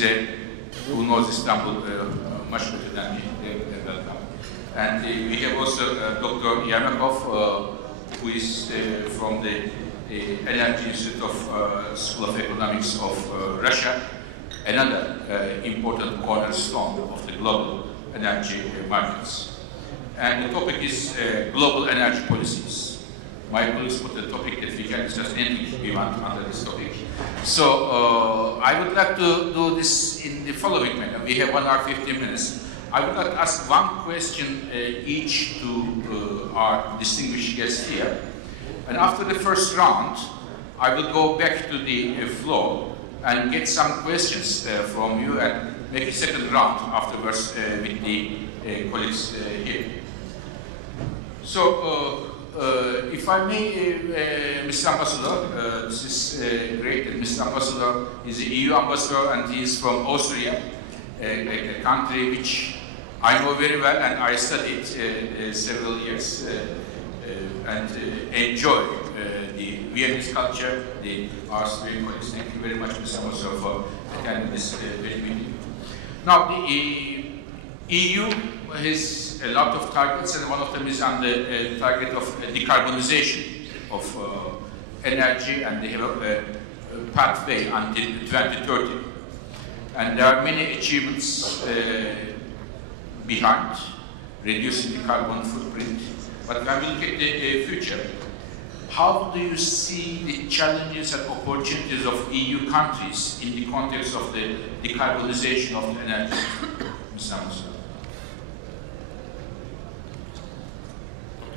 who knows Istanbul much better than me. Welcome. And we have also Dr. Yermakov, who is from the Energy Institute of School of Economics of Russia, another important cornerstone of the global energy markets. And the topic is global energy policies. My colleagues put the topic that we can discuss anything we want under this topic. So I would like to do this in the following manner. We have 1 hour 15 minutes. I would like to ask one question each to our distinguished guests here. And after the first round, I will go back to the floor and get some questions from you and make a second round afterwards with the colleagues here. So, if I may, Mr. Ambassador, this is great. Mr. Ambassador is the EU ambassador and he is from Austria, a country which I know very well and I studied several years and enjoy the Viennese culture, the Austrian colleagues. Thank you very much, Mr. Ambassador, for attending this meeting. Now, the EU has a lot of targets, and one of them is on the target of decarbonization of energy, and they have a pathway until 2030. And there are many achievements behind reducing the carbon footprint. But when we look at the future, how do you see the challenges and opportunities of EU countries in the context of the decarbonization of the energy? Mr. Ambassador.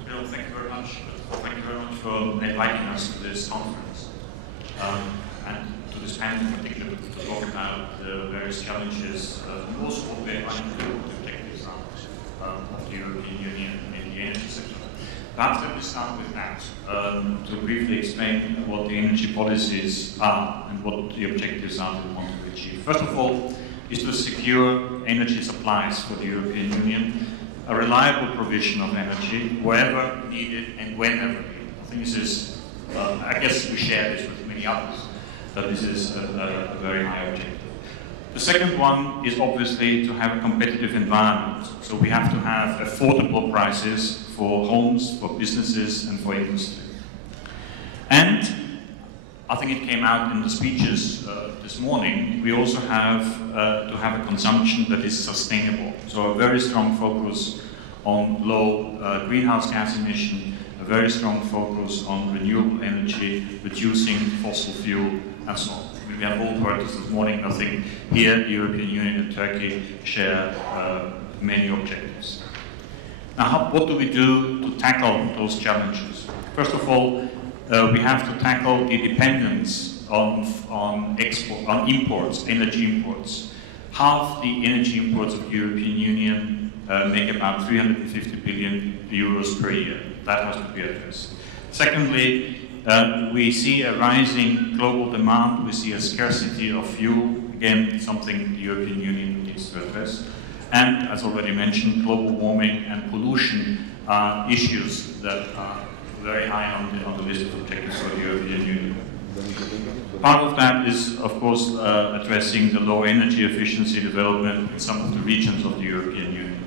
Bill, thank you very much. Thank you very much for inviting us to this conference and to this panel in particular to talk about the various challenges and also what we're trying to do to take this out of the European Union in the energy sector. Perhaps let me start with that to briefly explain what the energy policies are and what the objectives are that we want to achieve. First of all, is to secure energy supplies for the European Union, a reliable provision of energy wherever needed and whenever needed. I think this is, I guess we share this with many others, but this is a very high objective. The second one is obviously to have a competitive environment. So we have to have affordable prices for homes, for businesses, and for industry. And I think it came out in the speeches this morning, we also have to have a consumption that is sustainable. So a very strong focus on low greenhouse gas emission, a very strong focus on renewable energy, reducing fossil fuel, and so on. We have all heard this morning. I think here the European Union and Turkey share many objectives. Now, what do we do to tackle those challenges? First of all, we have to tackle the dependence on imports, energy imports. Half the energy imports of the European Union make about 350 billion euros per year. That has to be addressed. Secondly, we see a rising global demand. We see a scarcity of fuel. Again, something the European Union needs to address. And, as already mentioned, global warming and pollution are issues that are very high on the list of objectives for the European Union. Part of that is, of course, addressing the low energy efficiency development in some of the regions of the European Union.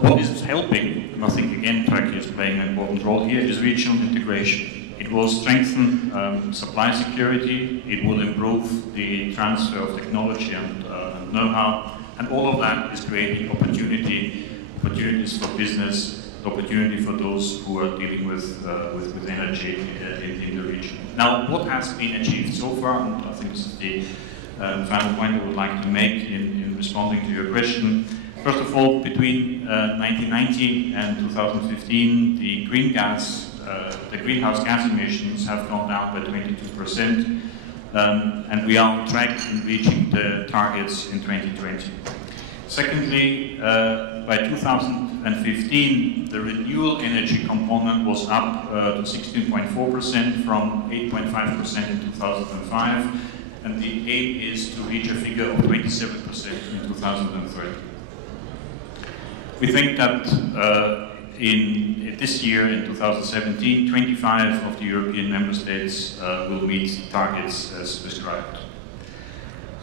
What is helping, and I think again Turkey is playing an important role here, is regional integration. It will strengthen supply security, it will improve the transfer of technology and know-how, and all of that is creating opportunities for business, opportunity for those who are dealing with energy in the region. Now, what has been achieved so far, and I think this is the final point I would like to make in responding to your question. First of all, between 1990 and 2015, the greenhouse gas emissions have gone down by 22%, and we are on track in reaching the targets in 2020. Secondly, by 2015, the renewable energy component was up to 16.4% from 8.5% in 2005, and the aim is to reach a figure of 27% in 2030. We think that in this year, in 2017, 25 of the European member states will meet targets as prescribed.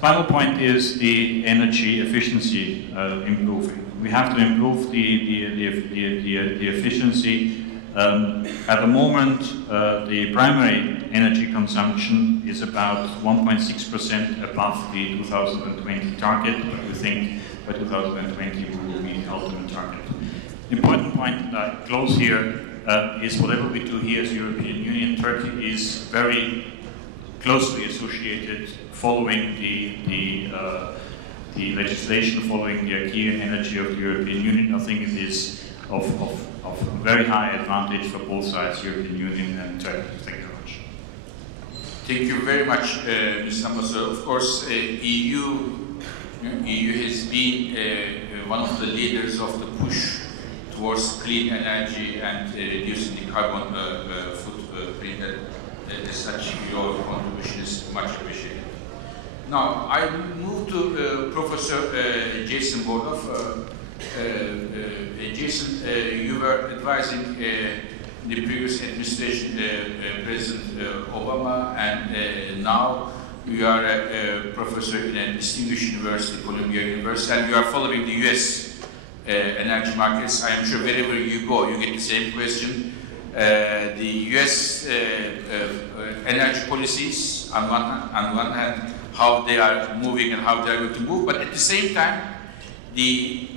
Final point is the energy efficiency improving. We have to improve the efficiency. At the moment, the primary energy consumption is about 1.6% above the 2020 target, but we think by 2020 we will meet the ultimate target. The important point that I close here is whatever we do here as European Union, Turkey is very closely associated following the legislation, following the acquis and energy of the European Union. I think it is of very high advantage for both sides, European Union and Turkey. Thank you very much. Thank you very much, Mr. Ambassador. Of course, EU has been one of the leaders of the push towards clean energy and reducing the carbon footprint. As such, your contribution is much appreciated. Now, I move to Professor Jason Bordoff. Jason, you were advising the previous administration, President Obama, and now you are a professor in a distinguished university, Columbia University, and you are following the US energy markets. I am sure wherever you go, you get the same question. The US energy policies, on one hand, how they are moving and how they are going to move, but at the same time, the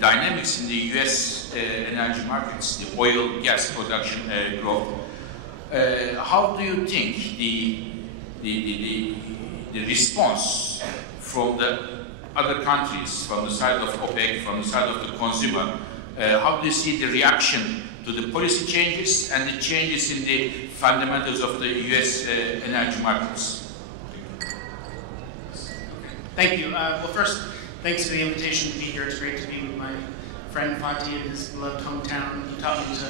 dynamics in the US energy markets, the oil, gas production growth. How do you think the response from the other countries, from the side of OPEC, from the side of the consumer, how do you see the reaction to the policy changes and the changes in the fundamentals of the US energy markets? Thank you. Well, first, thanks for the invitation to be here. It's great to be with my friend Fatih in his beloved hometown. He taught me to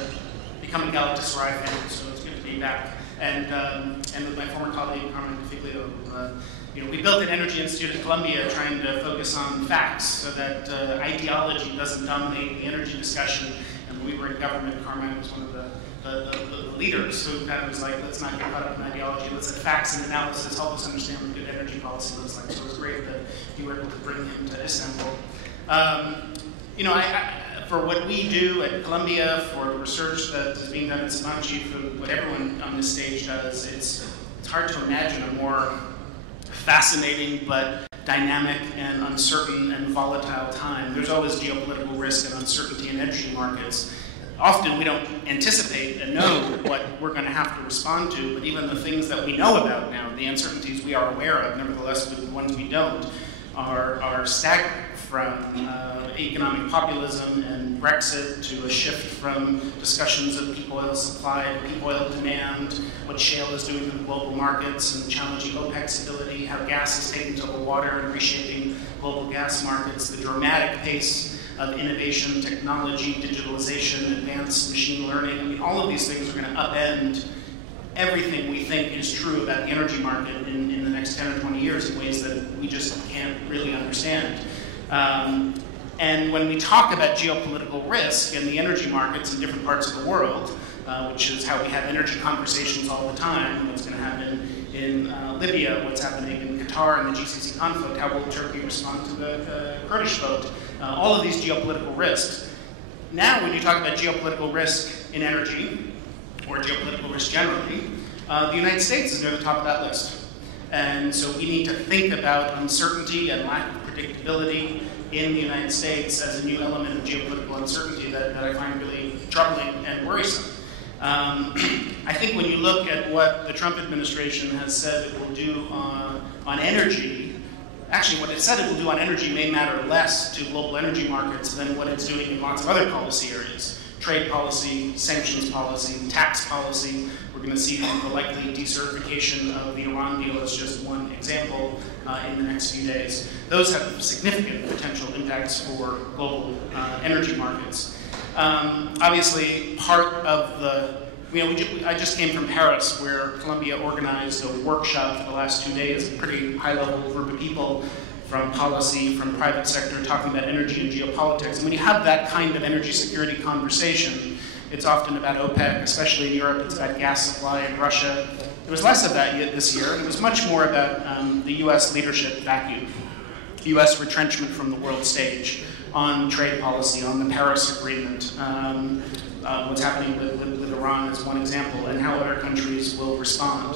become a Galatasaray fan, so it's good to be back. And with my former colleague, Carmen Figlio, we built an energy institute at Columbia trying to focus on facts so that ideology doesn't dominate the energy discussion. And when we were in government, Carmen was one of the leaders who kind of was like, let's not get caught up in ideology, let's let facts and analysis help us understand what good energy policy looks like. So it was great that you were able to bring him to Istanbul. For what we do at Columbia, for the research that is being done at Sabancı, for what everyone on this stage does, it's hard to imagine a more fascinating but dynamic and uncertain and volatile time. There's always geopolitical risk and uncertainty in energy markets. Often we don't anticipate and know what we're going to have to respond to, but even the things that we know about now, the uncertainties we are aware of, nevertheless the ones we don't, are staggering, from economic populism and Brexit to a shift from discussions of peak oil supply to peak oil demand, what shale is doing to the global markets and challenging OPEC's ability, how gas is taking to the water and reshaping global gas markets, the dramatic pace of innovation, technology, digitalization, advanced machine learning. I mean, all of these things are going to upend everything we think is true about the energy market in the next 10 or 20 years in ways that we just can't really understand. And when we talk about geopolitical risk in the energy markets in different parts of the world, which is how we have energy conversations all the time, what's going to happen in Libya, what's happening in Qatar in the GCC conflict, how will Turkey respond to the Kurdish vote, all of these geopolitical risks. Now when you talk about geopolitical risk in energy, or geopolitical risk generally, the United States is near the top of that list. And so we need to think about uncertainty and lack of predictability in the United States as a new element of geopolitical uncertainty that I find really troubling and worrisome. I think when you look at what the Trump administration has said it will do on energy, actually what it said it will do on energy may matter less to global energy markets than what it's doing in lots of other policy areas. Trade policy, sanctions policy, tax policy. We're going to see the likely decertification of the Iran deal as just one example in the next few days. Those have significant potential impacts for global energy markets. Obviously, part of the, I just came from Paris where Columbia organized a workshop for the last 2 days, a pretty high-level group of people from policy, from private sector, talking about energy and geopolitics. And when you have that kind of energy security conversation, it's often about OPEC, especially in Europe, it's about gas supply in Russia. There was less of that this year, and it was much more about the US leadership vacuum, US retrenchment from the world stage on trade policy, on the Paris Agreement, what's happening with Iran is one example, and how other countries will respond.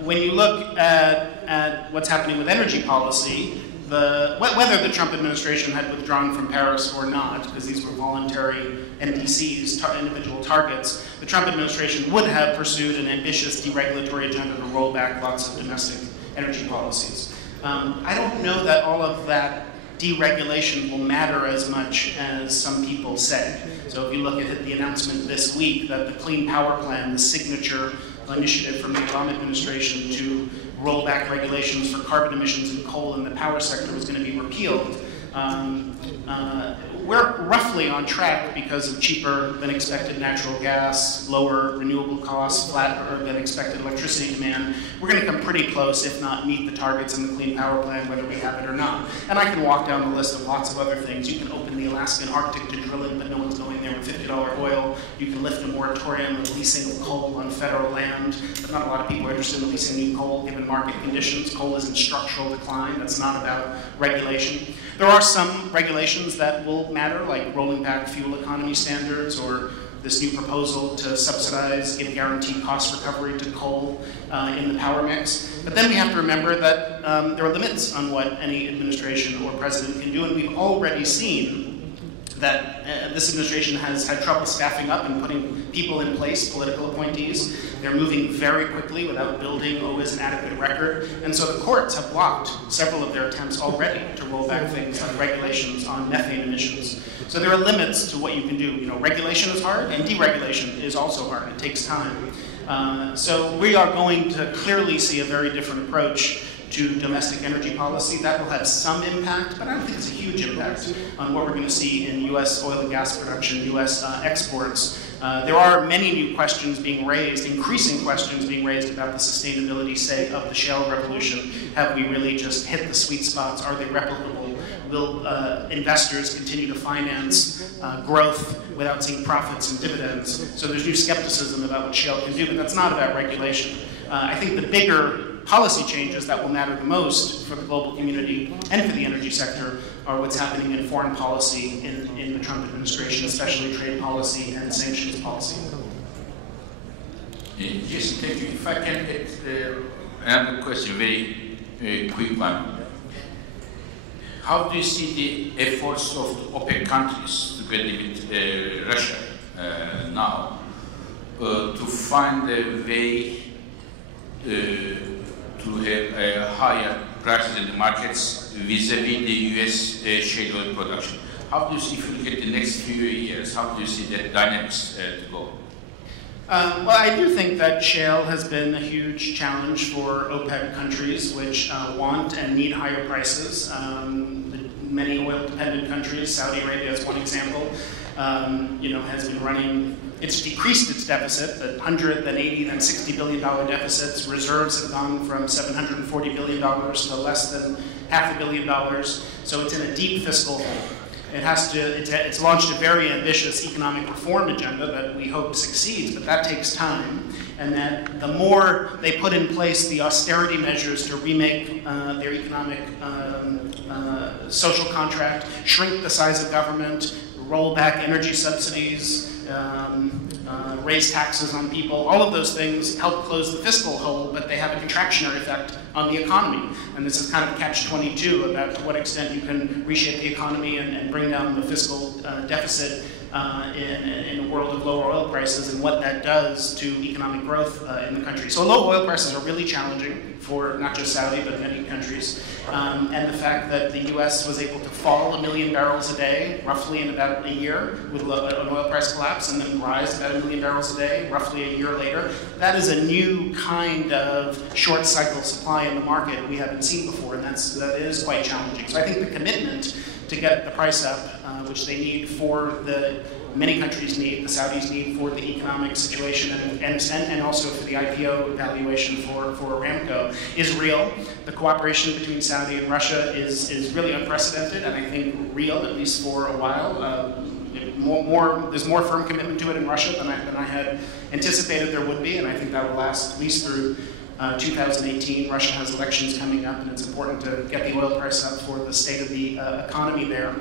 When you look at what's happening with energy policy, whether the Trump administration had withdrawn from Paris or not, because these were voluntary NDCs, individual targets, the Trump administration would have pursued an ambitious deregulatory agenda to roll back lots of domestic energy policies. I don't know that all of that deregulation will matter as much as some people say. So if you look at the announcement this week that the Clean Power Plan, the signature initiative from the Obama administration to roll back regulations for carbon emissions in coal in the power sector was going to be repealed, we're roughly on track because of cheaper than expected natural gas, lower renewable costs, flatter than expected electricity demand. We're going to come pretty close, if not meet the targets in the Clean Power Plan, whether we have it or not. And I can walk down the list of lots of other things. You can open the Alaskan Arctic to drilling, but no one's going there with $50 oil. You can lift a moratorium of leasing of coal on federal land, but not a lot of people are interested in leasing new coal given market conditions. Coal is in structural decline. That's not about regulation. There are some regulations that will matter, like rolling back fuel economy standards or this new proposal to subsidize, give guaranteed cost recovery to coal in the power mix. But then we have to remember that there are limits on what any administration or president can do, and we've already seen that this administration has had trouble staffing up and putting people in place, political appointees. They're moving very quickly without building always an adequate record. And so the courts have blocked several of their attempts already to roll back things like regulations on methane emissions. So there are limits to what you can do. You know, regulation is hard, and deregulation is also hard. It takes time. So we are going to clearly see a very different approach to domestic energy policy. That will have some impact, but I don't think it's a huge impact on what we're going to see in U.S. oil and gas production, U.S. exports. There are many new questions being raised, increasing questions being raised about the sustainability, say, of the shale revolution. Have we really just hit the sweet spots? Are they replicable? Will investors continue to finance growth without seeing profits and dividends? So there's new skepticism about what shale can do, but that's not about regulation. I think the bigger policy changes that will matter the most for the global community and for the energy sector are what's happening in foreign policy in the Trump administration, especially trade policy and sanctions policy. Yes, thank you. If I can get another question, very quick one. How do you see the efforts of the OPEC countries together with Russia now to find a way to have higher prices in the markets vis-a-vis the US shale oil production? How do you see, if you look at the next few years, how do you see that dynamics to go? Well, I do think that shale has been a huge challenge for OPEC countries, which want and need higher prices. Many oil-dependent countries, Saudi Arabia is one example, has been running. It's decreased its deficit, the $100, then $80, then $60 billion deficits. Reserves have gone from $740 billion to less than $500 million. So it's in a deep fiscal hole. It's launched a very ambitious economic reform agenda that we hope succeeds, but that takes time. And that the more they put in place the austerity measures to remake their economic social contract, shrink the size of government, roll back energy subsidies, raise taxes on people, all of those things help close the fiscal hole, but they have a contractionary effect on the economy. And this is kind of catch-22 about to what extent you can reshape the economy and bring down the fiscal deficit in a world of lower oil prices and what that does to economic growth in the country. So low oil prices are really challenging for not just Saudi, but many countries. And the fact that the US was able to fall 1 million barrels a day, roughly in about a year, with an oil price collapse, and then rise about 1 million barrels a day, roughly a year later, that is a new kind of short cycle supply in the market we haven't seen before, and that is quite challenging. So I think the commitment to get the price up, which they need for many countries need, the Saudis need for the economic situation and also for the IPO valuation for Aramco, is real. The cooperation between Saudi and Russia is really unprecedented, and I think real, at least for a while. there's more firm commitment to it in Russia than I had anticipated there would be, and I think that will last at least through 2018. Russia has elections coming up, and it's important to get the oil price up for the state of the economy there.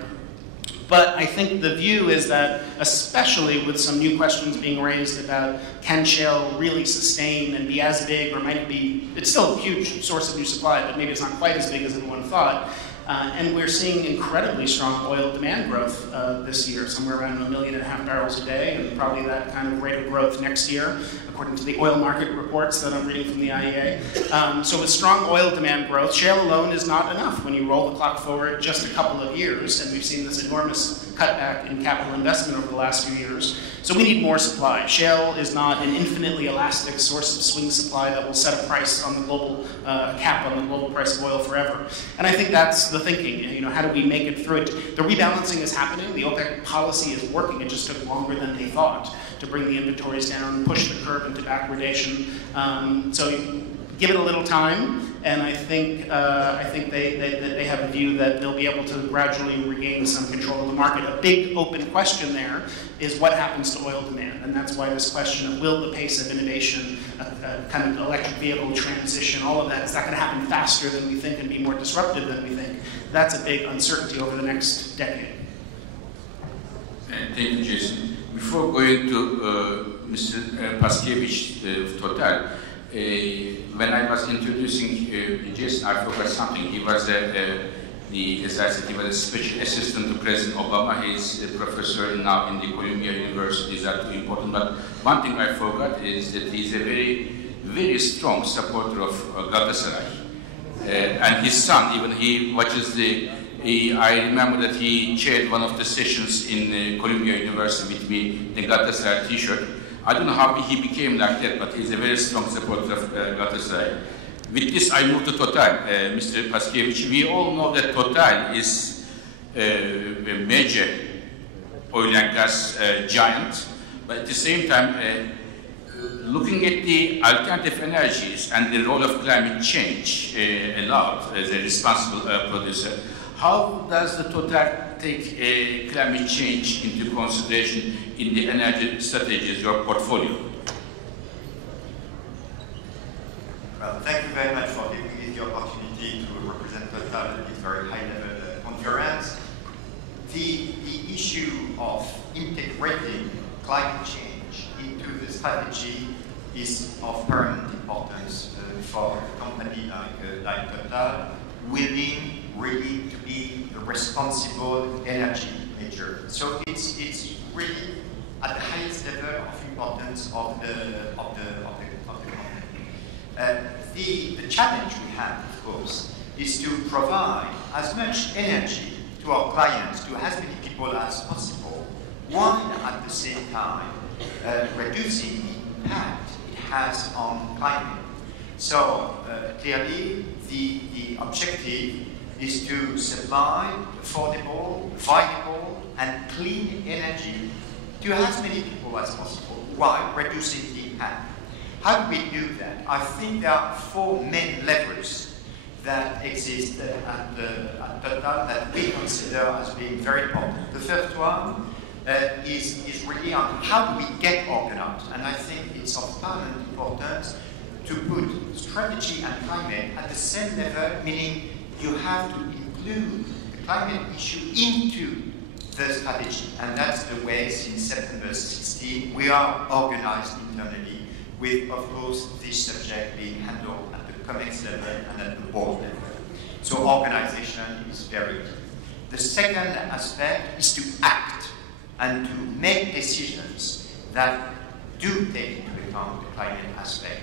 But I think the view is that, especially with some new questions being raised about can shale really sustain and be as big, or might it be, it's still a huge source of new supply, but maybe it's not quite as big as everyone thought. And we're seeing incredibly strong oil demand growth this year, somewhere around 1.5 million barrels a day, and probably that kind of rate of growth next year, according to the oil market reports that I'm reading from the IEA. So with strong oil demand growth, shale alone is not enough when you roll the clock forward just a couple of years, and we've seen this enormous cutback in capital investment over the last few years. So we need more supply. Shale is not an infinitely elastic source of swing supply that will set a price on the global cap on the global price of oil forever. And I think that's the thinking. You know, how do we make it through it? The rebalancing is happening. The OPEC policy is working. It just took longer than they thought to bring the inventories down, push the curve into backwardation. So give it a little time. And I think they have a view that they'll be able to gradually regain some control of the market. A big open question there is what happens to oil demand, and that's why this question of will the pace of innovation, kind of electric vehicle transition, all of that, is that going to happen faster than we think and be more disruptive than we think? That's a big uncertainty over the next decade. Thank you, Jason. Before going to Mr. Paskiewicz of Total, when I was introducing Jason, I forgot something. He was as I said, he was a special assistant to President Obama. He's a professor now in the Columbia University. These are too important. But one thing I forgot is that he's a very, very strong supporter of Galatasaray. And his son, even he watches I remember that he chaired one of the sessions in Columbia University with me, the Galatasaray T-shirt. I don't know how he became like that, but he's a very strong supporter of Galatasaray. With this, I move to Total, Mr. Paskiewicz. We all know that Total is a major oil and gas giant, but at the same time, looking at the alternative energies and the role of climate change allowed as a responsible producer, how does the Total take climate change into consideration in the energy strategies, your portfolio? Well, thank you very much for giving me the opportunity to represent Total at this very high-level conference. The issue of integrating climate change into the strategy is of paramount importance for a company like Total, willing really to be the responsible energy major. So it's really at the highest level of importance of the company. The challenge we have, of course, is to provide as much energy to our clients, to as many people as possible, while at the same time reducing the impact it has on climate. So clearly, the objective is to supply affordable, viable, and clean energy to as many people as possible while reducing the impact. How do we do that? I think there are four main levers that exist at Total that we consider as being very important. The first one is really on how do we get organized, and I think it's of paramount importance to put strategy and climate at the same level, meaning you have to include the climate issue into the strategy, and that's the way since September 16 we are organized internally, with, of course, this subject being handled at the COMEX level and at the board level. So organization is very key. The second aspect is to act and to make decisions that do take into account the climate aspect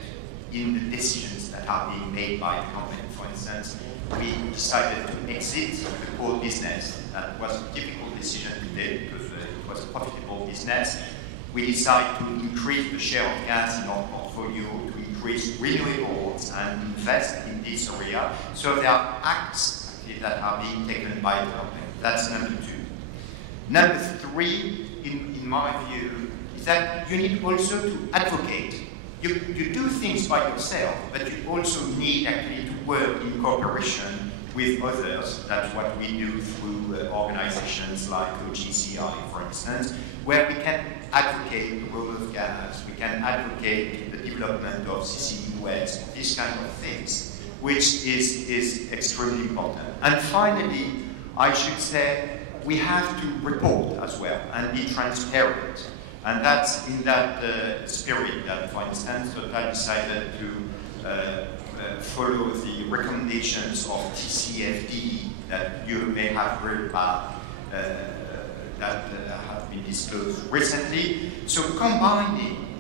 in the decisions that are being made by the company. For instance, we decided to exit the coal business. That was a difficult decision we did because it was a profitable business. We decided to increase the share of gas in our portfolio, to increase renewables and invest in this area. So there are acts that are being taken by the company. That's number two. Number three, in my view, is that you need also to advocate. You do things by yourself, but you also need actually to work in cooperation with others. That's what we do through organizations like IICEC, for instance, where we can advocate the role of gas, we can advocate the development of CCUS, these kind of things, which is extremely important. And finally, I should say, we have to report as well and be transparent. And that's in that spirit that, for instance, Total decided to follow the recommendations of TCFD that you may have heard about, that have been disclosed recently. So combining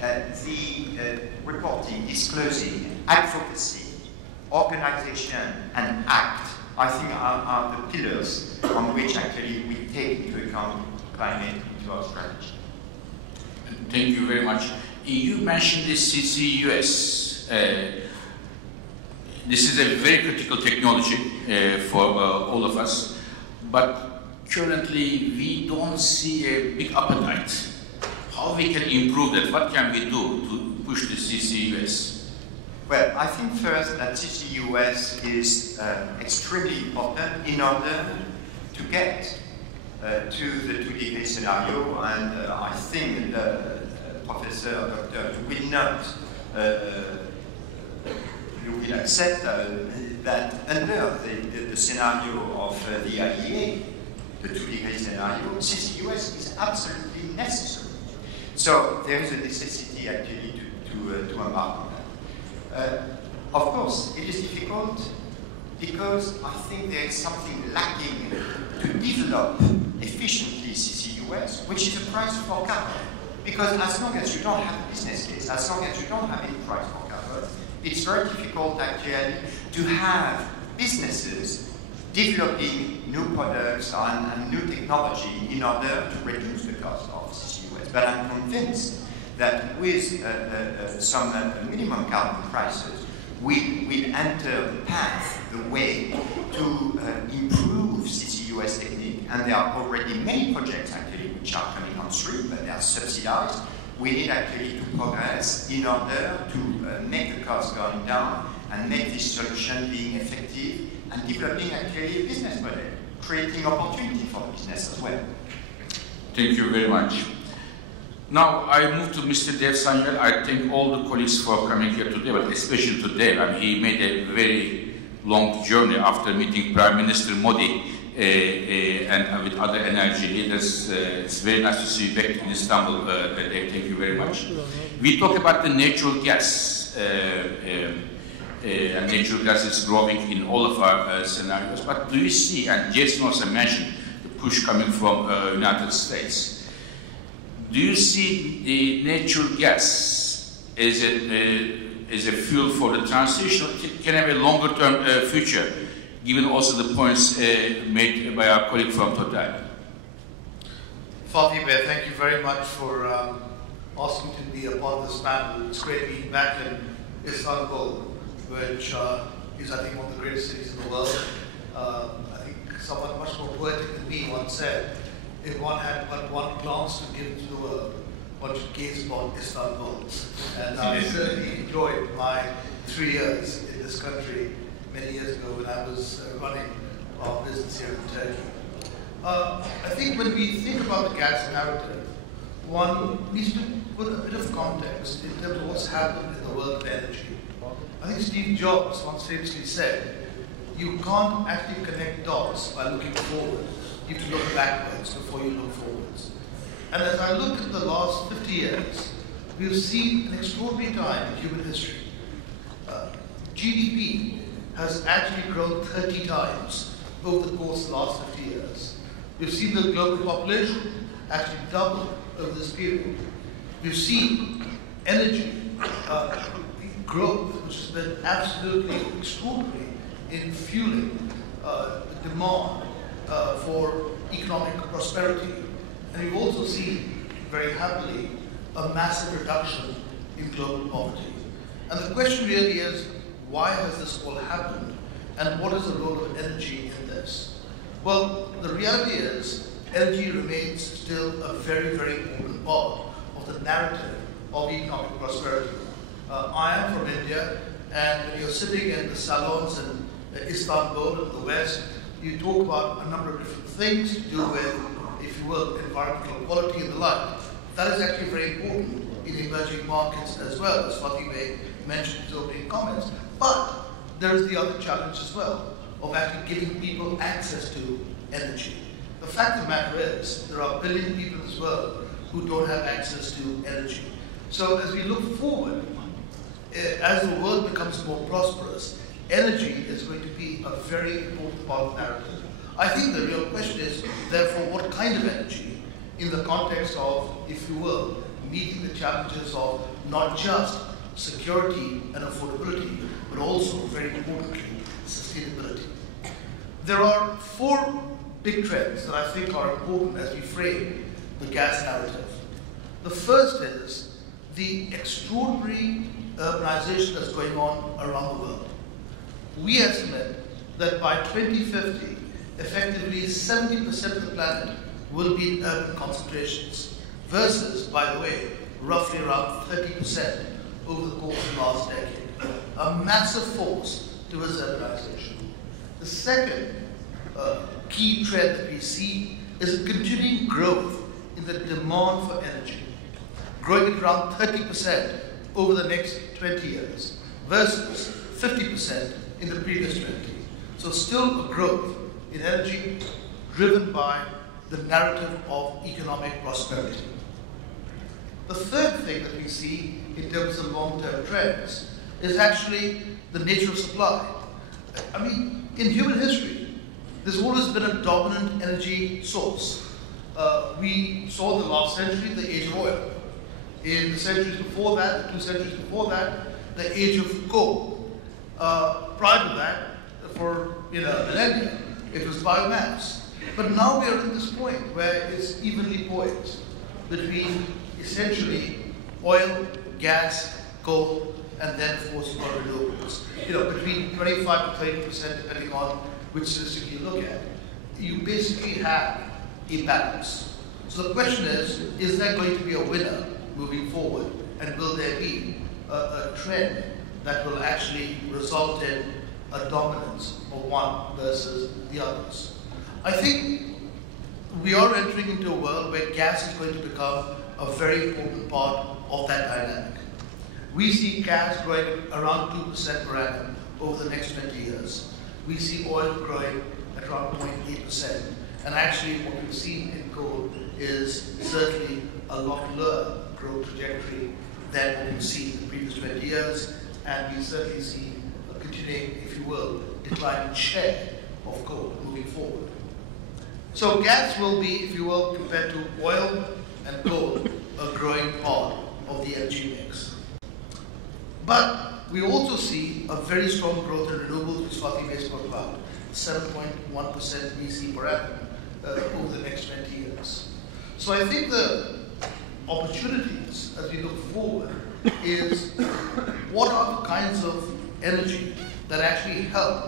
the reporting, disclosing, advocacy, organization, and act, I think are the pillars on which actually we take into account climate into our strategy. Thank you very much. You mentioned the CCUS. This is a very critical technology for all of us, but currently we don't see a big appetite. How we can improve that? What can we do to push the CCUS? Well, I think first that CCUS is extremely important in order to get to the 2-degree scenario, and I think the Professor Dr. will not will accept that under the scenario of the IEA, the 2-degree scenario, CCUS is absolutely necessary. So there is a necessity actually to embark on that. Of course, it is difficult because I think there is something lacking to develop efficiently CCUS, which is a price for carbon. Because as long as you don't have a business case, as long as you don't have any price for carbon, it's very difficult actually to have businesses developing new products and new technology in order to reduce the cost of CCUS. But I'm convinced that with some minimum carbon prices, we will enter the path, the way to improve CCUS technique, and there are already many projects actually which are coming on stream, but they are subsidized. We need actually to progress in order to make the cost going down and make this solution being effective and developing actually a business model, creating opportunity for the business as well. Thank you very much. Now I move to Mr. Dev Sanyal. I thank all the colleagues for coming here today, but especially today. I mean, he made a very long journey after meeting Prime Minister Modi and with other energy leaders. It's very nice to see you back in Istanbul. Thank you very much. We talk about the natural gas, and natural gas is growing in all of our scenarios. But do you see, and Jason also mentioned, the push coming from United States. Do you see the natural gas as a fuel for the transition? Can have a longer-term future, given also the points made by our colleague from Total? Fatih Bey, thank you very much for asking to be a part of this panel. It's great being back in Istanbul, which is, I think, one of the greatest cities in the world. I think someone much more poetic than me once said, if one had but one glance to give to the world, one should gaze upon Istanbul. And I certainly enjoyed my 3 years in this country many years ago when I was running our business here in Turkey. I think when we think about the gas narrative, one needs to put a bit of context in terms of what's happened in the world of energy. I think Steve Jobs once famously said, you can't actually connect dots by looking forward. You have to look backwards before you look forwards. And as I look at the last 50 years, we've seen an extraordinary time in human history. GDP has actually grown 30 times over the course of the last 50 years. We've seen the global population actually double over this period. We've seen energy growth, which has been absolutely extraordinary in fueling the demand for economic prosperity. And we've also seen, very happily, a massive reduction in global poverty. And the question really is, why has this all happened? And what is the role of energy in this? Well, the reality is, energy remains still a very, very important part of the narrative of economic prosperity. I am from India, and when you're sitting in the salons Istanbul and the West, you talk about a number of different things to do with, if you will, environmental quality and the like. That is actually very important in emerging markets as well, as Fatih mentioned in his opening comments. But there is the other challenge as well, of actually giving people access to energy. The fact of the matter is, there are a billion people in this world who don't have access to energy. So as we look forward, as the world becomes more prosperous, energy is going to be a very important part of the narrative. I think the real question is, therefore, what kind of energy in the context of, if you will, meeting the challenges of not just security and affordability, but also, very importantly, sustainability. There are four big trends that I think are important as we frame the gas narrative. The first is the extraordinary urbanization that's going on around the world. We estimate that by 2050, effectively 70% of the planet will be in urban concentrations, versus, by the way, roughly around 30% over the course of the last decade. A massive force towards urbanization. The second key trend that we see is a continuing growth in the demand for energy, growing at around 30% over the next 20 years, versus 50% in the previous 20. So still a growth in energy driven by the narrative of economic prosperity. The third thing that we see in terms of long-term trends is actually the nature of supply. I mean, in human history, there's always been a dominant energy source. We saw in the last century the age of oil. In the centuries before that, the 2 centuries before that, the age of coal. Prior to that, for millennia, it was biomass. But now we are at this point where it's evenly poised between essentially oil, gas, coal, and then of course you've got renewables. Between 25 to 30%, depending on which statistic you look at. You basically have a balance. So the question is there going to be a winner moving forward? And will there be a trend that will actually result in a dominance of one versus the others? I think we are entering into a world where gas is going to become a very important part of that dynamic. We see gas growing around 2% per annum over the next 20 years. We see oil growing at around 0.8%. And actually what we've seen in coal is certainly a lot lower growth trajectory than what we've seen in the previous 20 years. And we certainly see a continuing, if you will, decline in share of coal moving forward. So gas will be, if you will, compared to oil and coal, a growing part of the energy mix. But we also see a very strong growth in renewables, which Fatih spoke about, 7.1% VC per annum over the next 20 years. So I think the opportunities as we look forward is what are the kinds of energy that actually help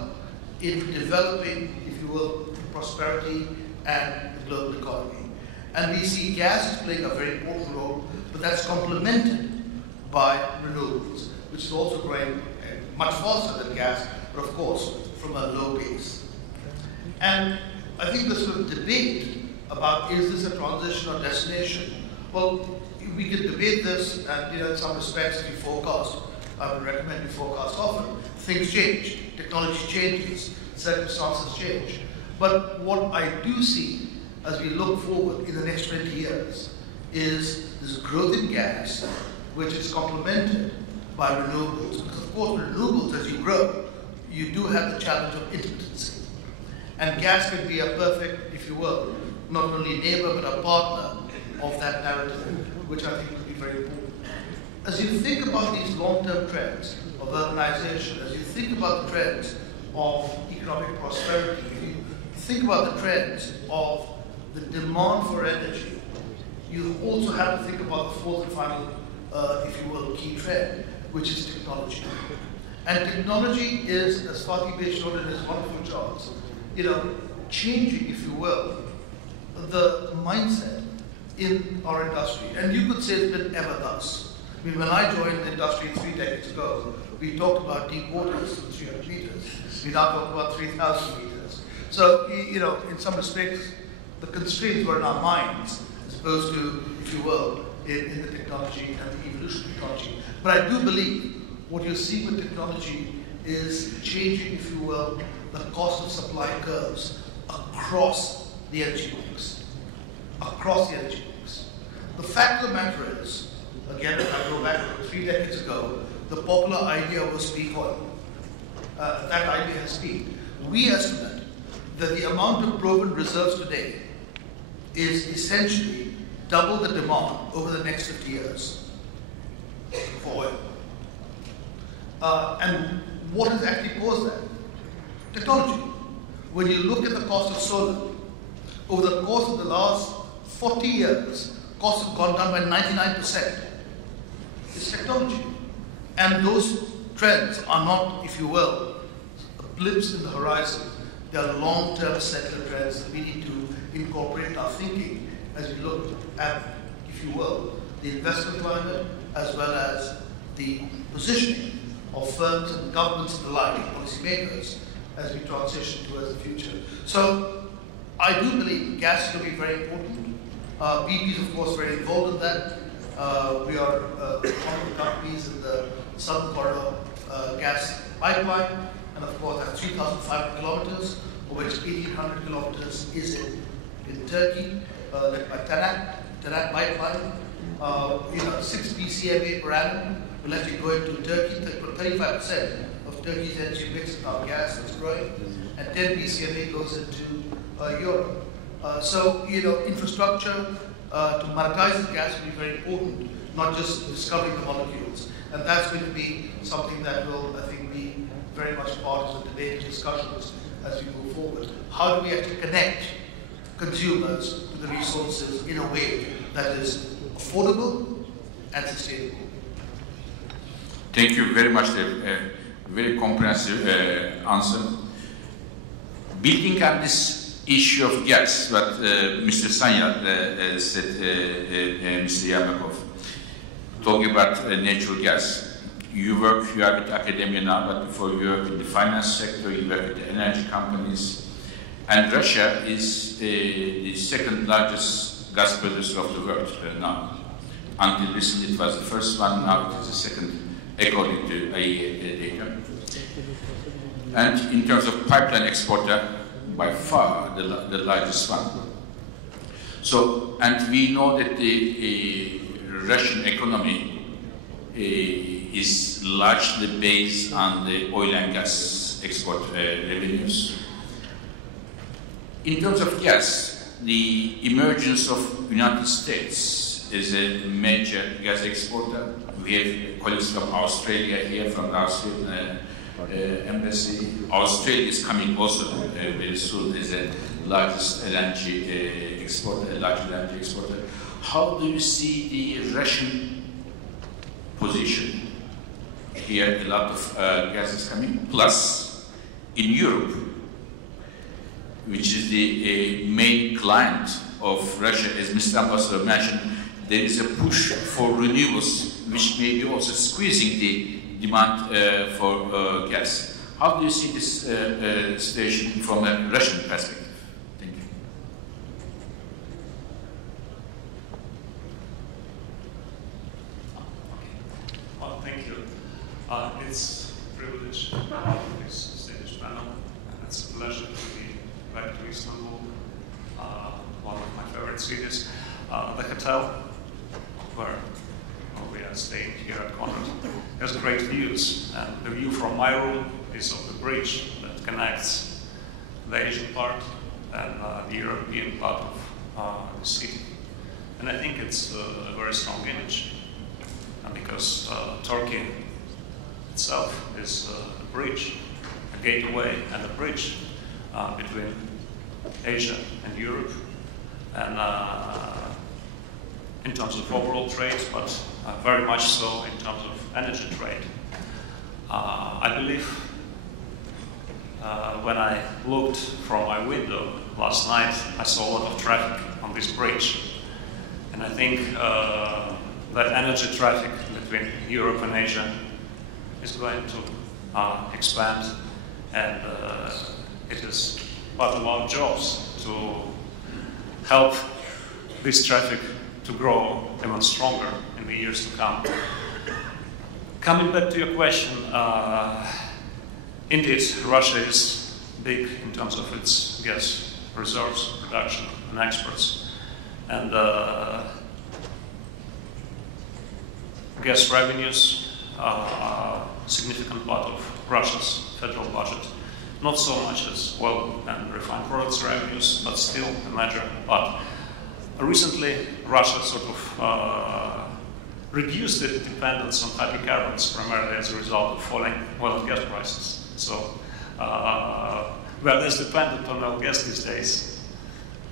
in developing, if you will, prosperity and the global economy. And we see gas is playing a very important role, but that's complemented by renewables, which is also growing much faster than gas, but of course from a low base. And I think the sort of debate about is this a transition or destination? Well, we could debate this, and in some respects, if you forecast, I would recommend you forecast often. Things change, technology changes, circumstances change. But what I do see as we look forward in the next 20 years is this growth in gas, which is complemented by renewables. Because of course, renewables, as you grow, you do have the challenge of intermittency. And gas can be a perfect, if you will, not only neighbor, but a partner of that narrative, which I think could be very important. As you think about these long-term trends of urbanization, as you think about the trends of economic prosperity, if you think about the trends of the demand for energy, you also have to think about the fourth and final, if you will, key trend, which is technology. And technology is, as Fatih showed in his wonderful charts, changing, if you will, the mindset in our industry. And you could say it's been ever thus. I mean, when I joined the industry 3 decades ago, we talked about deep waters to 300 meters. We now talk about 3,000 meters. So, you know, in some respects, the constraints were in our minds, as opposed to, if you will, in the technology and the evolution of technology. But I do believe what you see with technology is changing, if you will, the cost of supply curves across the energy mix. Across the energy mix. The fact of the matter is, again, if I go back 3 decades ago, the popular idea was peak oil. That idea has peaked. We estimate that the amount of proven reserves today is essentially double the demand over the next 50 years for oil. And what has actually caused that? Technology. When you look at the cost of solar, over the course of the last 40 years, costs have gone down by 99%. It's technology. And those trends are not, if you will, blips in the horizon. They are long-term secular trends that we need to incorporate in our thinking as we look at, if you will, the investment climate as well as the positioning of firms and governments and the like, policymakers, as we transition towards the future. So I do believe gas is going to be very important. BP is, of course, very involved in that. We are one of the companies in the Southern Corridor gas pipeline, and of course that's 3,500 kilometers, of which 1,800 kilometers is in Turkey, led by Tanak pipeline. 6 BCMA per annum will actually go into Turkey. 35% of Turkey's energy mix is now gas, that's growing, and 10 BCMA goes into Europe. So, infrastructure to monetize the gas will be very important, not just discovering the molecules. And that's going to be something that will, I think, be very much part of the debate and discussions as we move forward. How do we actually connect consumers to the resources in a way that is affordable and sustainable? Thank you very much. A very comprehensive answer. Building on this issue of gas, what Mr. Sanyal said, Mr. Yermakov, talking about natural gas. You are with academia now, but before you work in the finance sector, you work with the energy companies. And Russia is the second largest gas producer of the world now. Until recently it was the first one, now it is the second, according to IEA data. And in terms of pipeline exporter, by far the largest one. So, and we know that the Russian economy is largely based on the oil and gas export revenues. In terms of gas, the emergence of United States is a major gas exporter. We have colleagues from Australia here, from the Australian embassy. Australia is coming also very soon as the largest LNG exporter, How do you see the Russian position? Here a lot of gas is coming. Plus, in Europe, which is the main client of Russia, as Mr. Ambassador mentioned, there is a push for renewables, which may be also squeezing the demand for gas. How do you see this situation from a Russian perspective? Thank you. Well, thank you. It's a privilege to be this distinguished panel, and it's a pleasure to be back to Istanbul, one of my favorite cities. The hotel where we are staying here at Conrad has great views, and the view from my room is of the bridge that connects the Asian part and the European part of the city. And I think it's a very strong image, because Turkey itself is a bridge, a gateway and a bridge between Asia and Europe, and in terms of overall trade, but very much so in terms of energy trade. I believe when I looked from my window last night, I saw a lot of traffic on this bridge. And I think that energy traffic between Europe and Asia is going to expand, and it is part of our jobs to help this traffic to grow even stronger in the years to come. Coming back to your question, indeed, Russia is big in terms of its gas reserves, production, and exports. And gas revenues are a significant part of Russia's federal budget. Not so much as oil and refined products revenues, but still a major part. Recently, Russia sort of reduced its dependence on hydrocarbons, primarily as a result of falling oil and gas prices. So we are less dependent on oil and gas these days,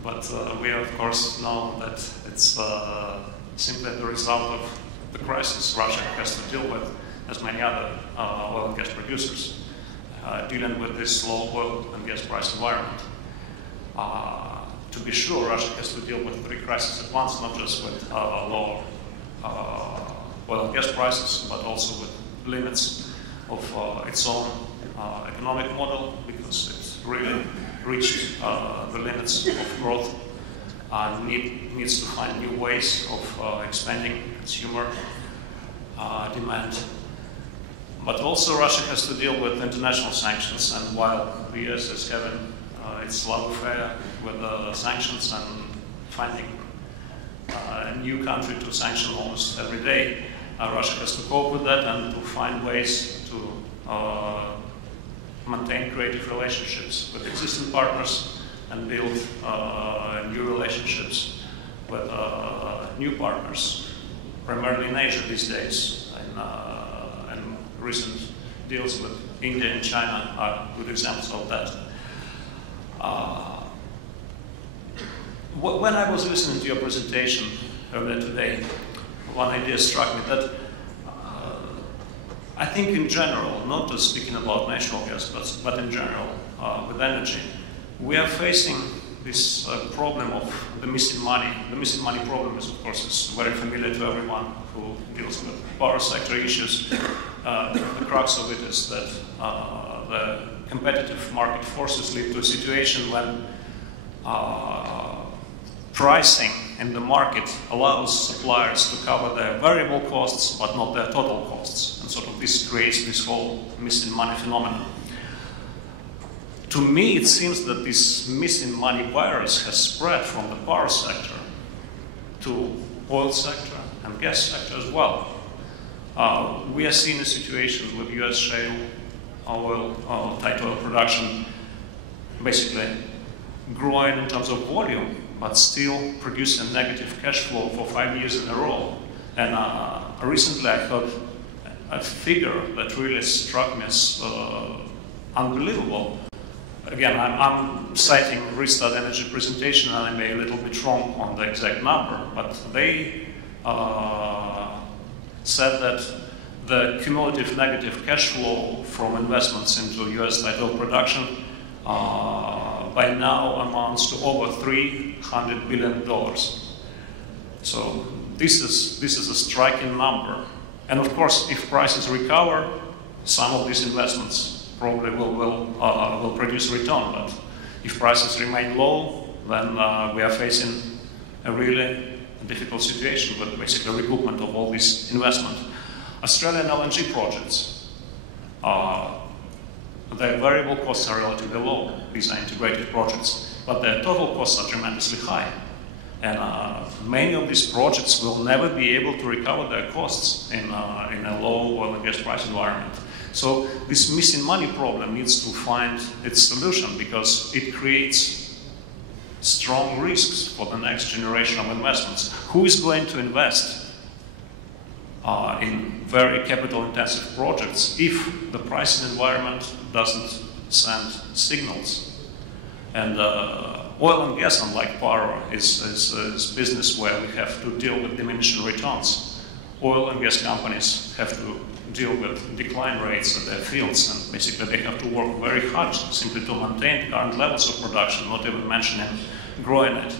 but we of course know that it's simply the result of the crisis Russia has to deal with, as many other oil and gas producers, dealing with this low oil and gas price environment. To be sure, Russia has to deal with three crises at once, not just with low oil and gas prices, but also with limits of its own economic model, because it's really reached the limits of growth and needs to find new ways of expanding consumer demand. But also Russia has to deal with international sanctions, and while the US is having its love affair with sanctions and finding a new country to sanction almost every day, Russia has to cope with that and to find ways to maintain creative relationships with existing partners and build new relationships with new partners, primarily in Asia these days. And recent deals with India and China are good examples of that. When I was listening to your presentation earlier today, one idea struck me that I think in general, not just speaking about natural gas, but in general with energy, we are facing this problem of the missing money. The missing money problem is, of course, is very familiar to everyone who deals with power sector issues. The crux of it is that the competitive market forces lead to a situation when pricing in the market allows suppliers to cover their variable costs but not their total costs. And sort of this creates this whole missing money phenomenon. To me, it seems that this missing money virus has spread from the power sector to oil sector and gas sector as well. We are seeing a situation with US shale oil, tight oil production basically growing in terms of volume, but still producing negative cash flow for 5 years in a row. And recently I heard a figure that really struck me as unbelievable. Again, I'm citing Restart Energy presentation, and I may be a little bit wrong on the exact number, but they said that the cumulative negative cash flow from investments into US tight oil production by now amounts to over $300 billion. So this is a striking number. And of course, if prices recover, some of these investments probably will produce return. But if prices remain low, then we are facing a really difficult situation with basically recoupment of all this investment. Australian LNG projects, their variable costs are relatively low. These are integrated projects, but their total costs are tremendously high. And many of these projects will never be able to recover their costs in a low oil and gas price environment. So this missing money problem needs to find its solution, because it creates strong risks for the next generation of investments. Who is going to invest in very capital-intensive projects if the pricing environment doesn't send signals? And oil and gas, unlike power, is business where we have to deal with diminishing returns. Oil and gas companies have to deal with decline rates at their fields, and basically they have to work very hard simply to maintain current levels of production, not even mentioning growing it.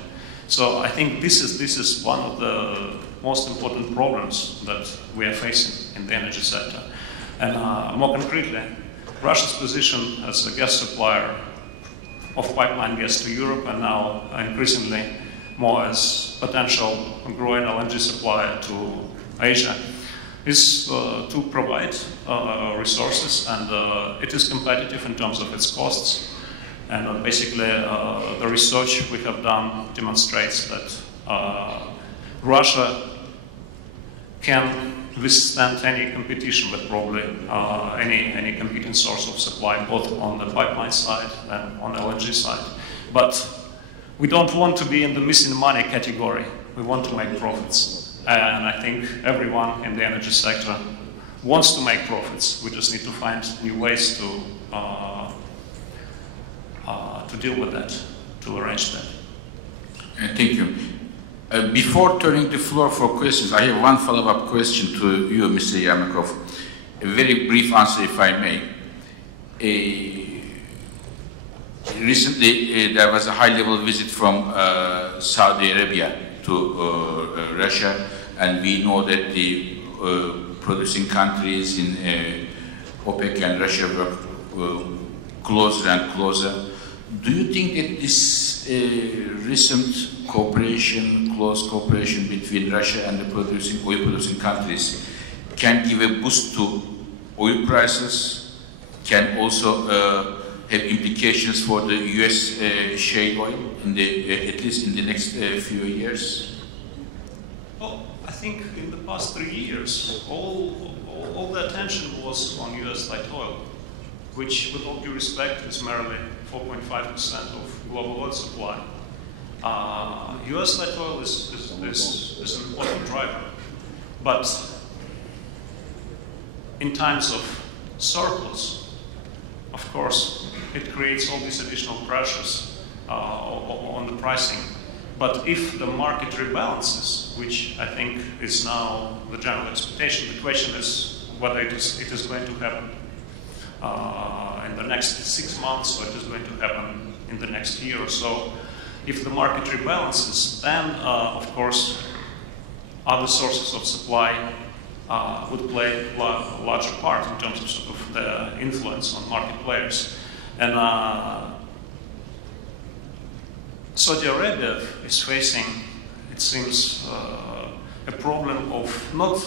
So I think this is one of the most important problems that we are facing in the energy sector. And more concretely, Russia's position as a gas supplier of pipeline gas to Europe, and now increasingly more as potential growing LNG supplier to Asia, is to provide resources, and it is competitive in terms of its costs. And basically, the research we have done demonstrates that Russia can withstand any competition with probably any competing source of supply, both on the pipeline side and on the LNG side. But we don't want to be in the missing money category. We want to make profits. And I think everyone in the energy sector wants to make profits. We just need to find new ways to deal with that, to arrange that. Thank you. Before turning the floor for questions, I have one follow-up question to you, Mr. Yermakov. A very brief answer, if I may. Recently, there was a high-level visit from Saudi Arabia to Russia, and we know that the producing countries in OPEC and Russia work closer and closer. Do you think that this recent cooperation, close cooperation between Russia and the oil-producing countries can give a boost to oil prices, can also have implications for the U.S. shale oil, at least in the next few years? Well, I think in the past 3 years, all the attention was on U.S. light oil, which, with all due respect, is merely 4.5% of global oil supply. U.S. light oil is an important driver, but in times of surplus, of course, it creates all these additional pressures on the pricing. But if the market rebalances, which I think is now the general expectation, the question is whether it is going to happen in the next 6 months, or it is going to happen in the next year or so. If the market rebalances, then of course other sources of supply would play a larger part in terms of sort of the influence on market players. And Saudi Arabia is facing, it seems, a problem of not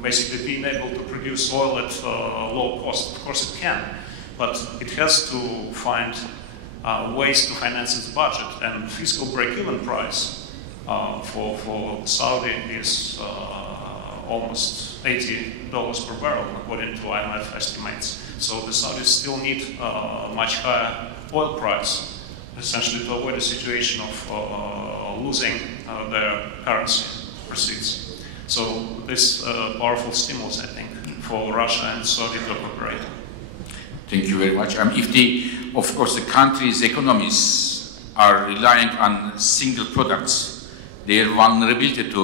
basically being able to produce oil at low cost. Of course it can, but it has to find ways to finance its budget, and fiscal break-even price for Saudi is almost $80 per barrel, according to IMF estimates. So the Saudis still need a much higher oil price, essentially to avoid a situation of losing their currency receipts. So this powerful stimulus, I think, for Russia and Saudi to cooperate. Thank you very much. Of course, the country's economies are relying on single products. Their vulnerability to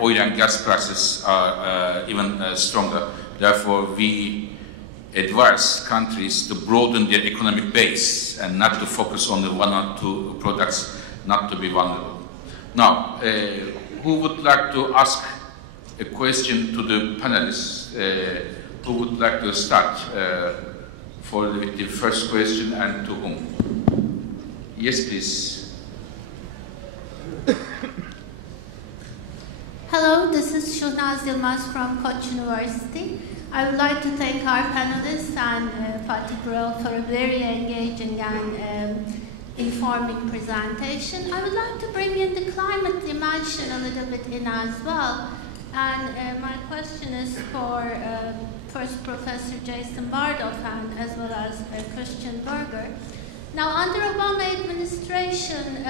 oil and gas prices are even stronger. Therefore, we advise countries to broaden their economic base and not to focus on the one or two products, not to be vulnerable. Now, who would like to ask a question to the panelists? Who would like to start with the first question, and to whom? Yes, please. Hello, this is Şunaz Yılmaz from Koç University. I would like to thank our panelists and Fatih Birol for a very engaging and informing presentation. I would like to bring in the climate dimension a little bit in as well. And my question is for first Professor Jason Bardolph and as well as Christian Berger. Now, under Obama administration,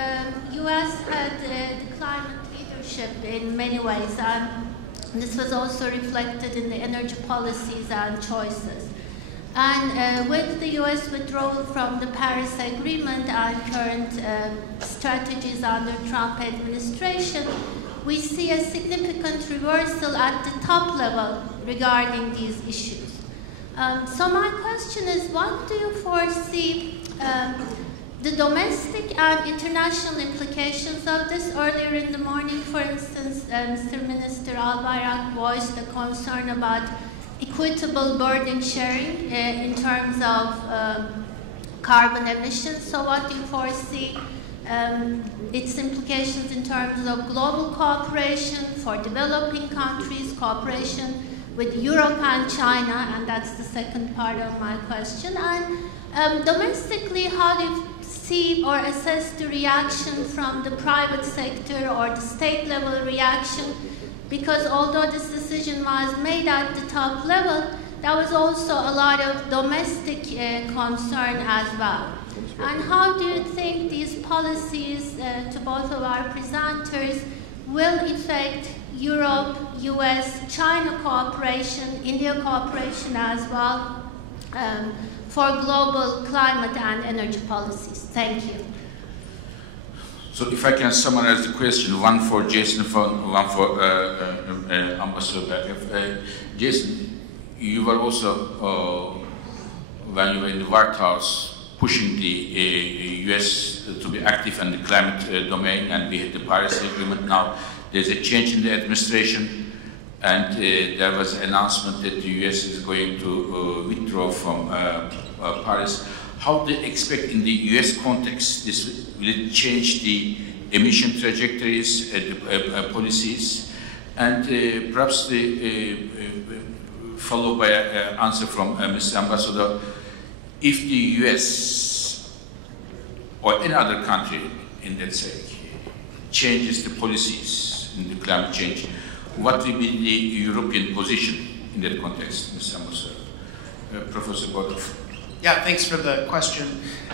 U.S. had the climate leadership in many ways, and this was also reflected in the energy policies and choices. And with the U.S. withdrawal from the Paris Agreement and current strategies under Trump administration, we see a significant reversal at the top level regarding these issues. So my question is, what do you foresee the domestic and international implications of this? Earlier in the morning, for instance, Mr. Minister Albayrak voiced a concern about equitable burden sharing in terms of carbon emissions. So what do you foresee its implications in terms of global cooperation for developing countries, cooperation with Europe and China, and that's the second part of my question. And domestically, how do you see or assess the reaction from the private sector or the state level reaction? Because although this decision was made at the top level, there was also a lot of domestic concern as well. And how do you think these policies, to both of our presenters, will affect Europe, US, China cooperation, India cooperation as well, for global climate and energy policies? Thank you. So if I can summarize the question, one for Jason, one for Ambassador Berger. Jason, you were also, when you were in the White House, pushing the US to be active in the climate domain, and we had the Paris Agreement. Now there's a change in the administration, and there was an announcement that the US is going to withdraw from Paris. How do you expect in the US context this will change the emission trajectories, policies, and perhaps followed by an answer from Mr. Ambassador, if the US or any other country in that sake changes the policies in the climate change, what will be the European position in that context, Mr. Ambassador? Professor Bodov. Yeah, thanks for the question.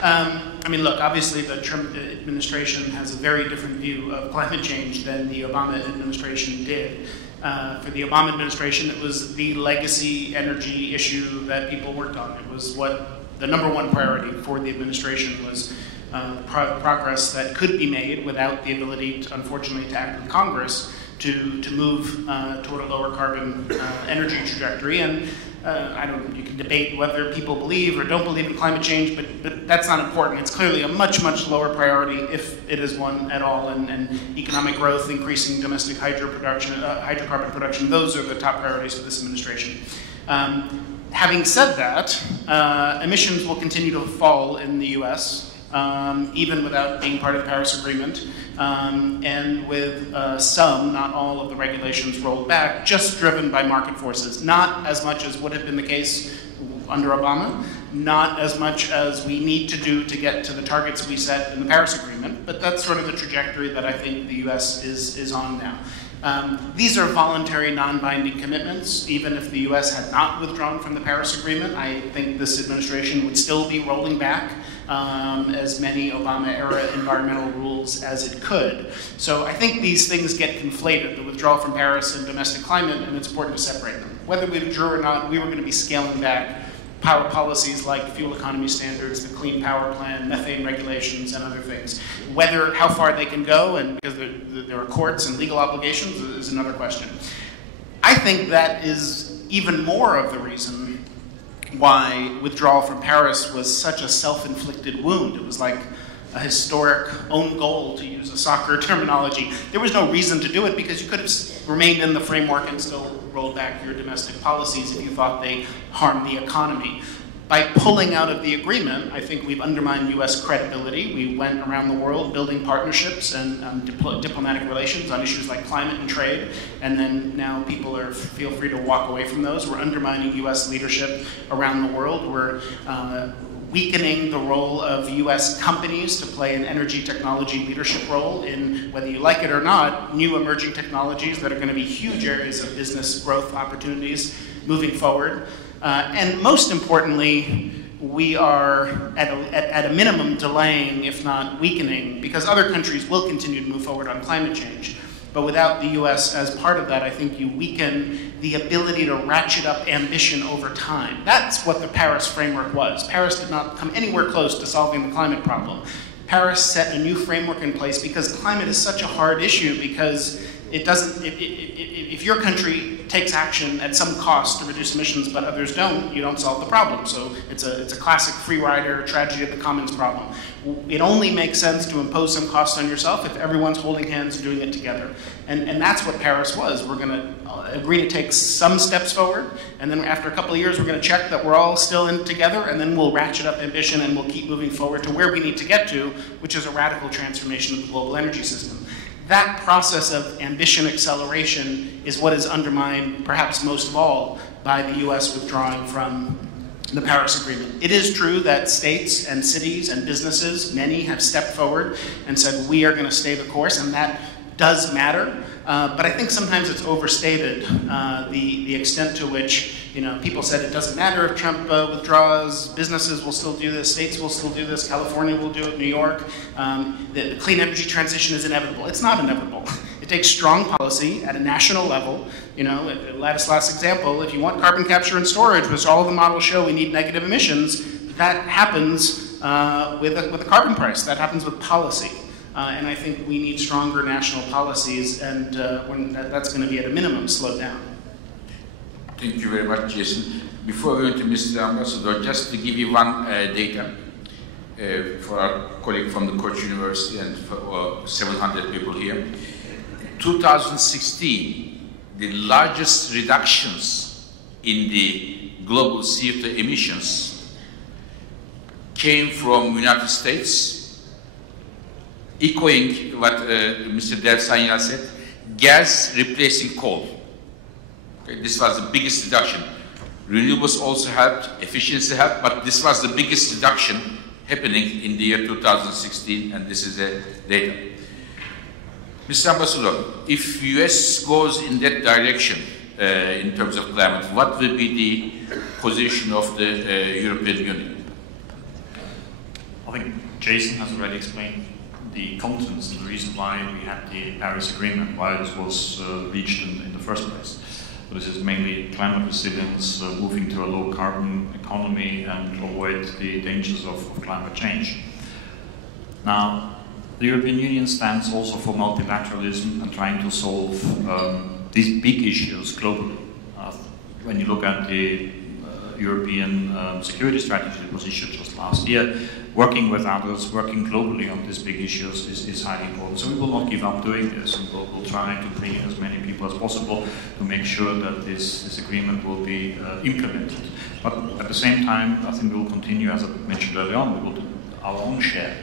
I mean, look, obviously the Trump administration has a very different view of climate change than the Obama administration did. For the Obama administration, it was the legacy energy issue that people worked on. It was what the number one priority for the administration was progress that could be made without the ability, to, unfortunately, to act with Congress to move toward a lower carbon energy trajectory. And you can debate whether people believe or don't believe in climate change, but that's not important. It's clearly a much, much lower priority, if it is one at all, and economic growth, increasing domestic hydrocarbon production, those are the top priorities for this administration. Having said that, emissions will continue to fall in the US, even without being part of the Paris Agreement, and with some, not all, of the regulations rolled back, just driven by market forces. Not as much as would have been the case under Obama, not as much as we need to do to get to the targets we set in the Paris Agreement, but that's sort of the trajectory that I think the US is on now. These are voluntary, non-binding commitments. Even if the US had not withdrawn from the Paris Agreement, I think this administration would still be rolling back as many Obama-era environmental rules as it could. So I think these things get conflated, the withdrawal from Paris and domestic climate, and it's important to separate them. Whether we withdrew or not, we were going to be scaling back power policies like fuel economy standards, the Clean Power Plan, methane regulations, and other things. How far they can go, and because there are courts and legal obligations, is another question. I think that is even more of the reason why withdrawal from Paris was such a self-inflicted wound. It was like a historic own goal, to use a soccer terminology. There was no reason to do it because you could have remained in the framework and still rolled back your domestic policies if you thought they harmed the economy. By pulling out of the agreement, I think we've undermined US credibility. We went around the world building partnerships and diplomatic relations on issues like climate and trade, and then now people feel free to walk away from those. We're undermining US leadership around the world. We're weakening the role of US companies to play an energy technology leadership role in, whether you like it or not, new emerging technologies that are going to be huge areas of business growth opportunities moving forward. And most importantly, we are at a minimum delaying, if not weakening, because other countries will continue to move forward on climate change. But without the US as part of that, I think you weaken the ability to ratchet up ambition over time. That's what the Paris framework was. Paris did not come anywhere close to solving the climate problem. Paris set a new framework in place because climate is such a hard issue, because it doesn't, if your country takes action at some cost to reduce emissions but others don't, you don't solve the problem. So it's a classic free rider, tragedy of the commons problem. It only makes sense to impose some cost on yourself if everyone's holding hands and doing it together. And that's what Paris was. We're going to agree to take some steps forward, and then after a couple of years, we're going to check that we're all still in together, and then we'll ratchet up ambition and we'll keep moving forward to where we need to get to, which is a radical transformation of the global energy system. That process of ambition acceleration is what is undermined, perhaps most of all, by the US withdrawing from the Paris Agreement. It is true that states and cities and businesses, many have stepped forward and said, we are going to stay the course, and that does matter. But I think sometimes it's overstated, the extent to which people said it doesn't matter if Trump withdraws, businesses will still do this, states will still do this, California will do it, New York. The clean energy transition is inevitable. It's not inevitable. It takes strong policy at a national level. Last example, if you want carbon capture and storage, which all the models show we need negative emissions, that happens with a carbon price. That happens with policy. And I think we need stronger national policies, and that's going to be at a minimum slowed down. Thank you very much, Jason. Before we go to Mr. Ambassador, just to give you one data for our colleague from the Koç University and for 700 people here. 2016, the largest reductions in the global CO2 emissions came from United States, echoing what Mr. Dersanyal said, gas replacing coal. Okay, this was the biggest reduction. Renewables also helped, efficiency helped, but this was the biggest reduction happening in the year 2016, and this is the data. Mr. Ambassador, if US goes in that direction in terms of climate, what will be the position of the European Union? I think Jason has already explained the contents and the reason why we had the Paris Agreement, why this was reached in the first place. So this is mainly climate resilience, moving to a low carbon economy and avoid the dangers of climate change. Now, the European Union stands also for multilateralism and trying to solve these big issues globally. When you look at the European security strategy that was issued just last year, working with others, working globally on these big issues is highly important. So we will not give up doing this, and we'll try to bring in as many people as possible to make sure that this agreement will be implemented. But at the same time, I think we will continue, as I mentioned earlier on, we will do our own share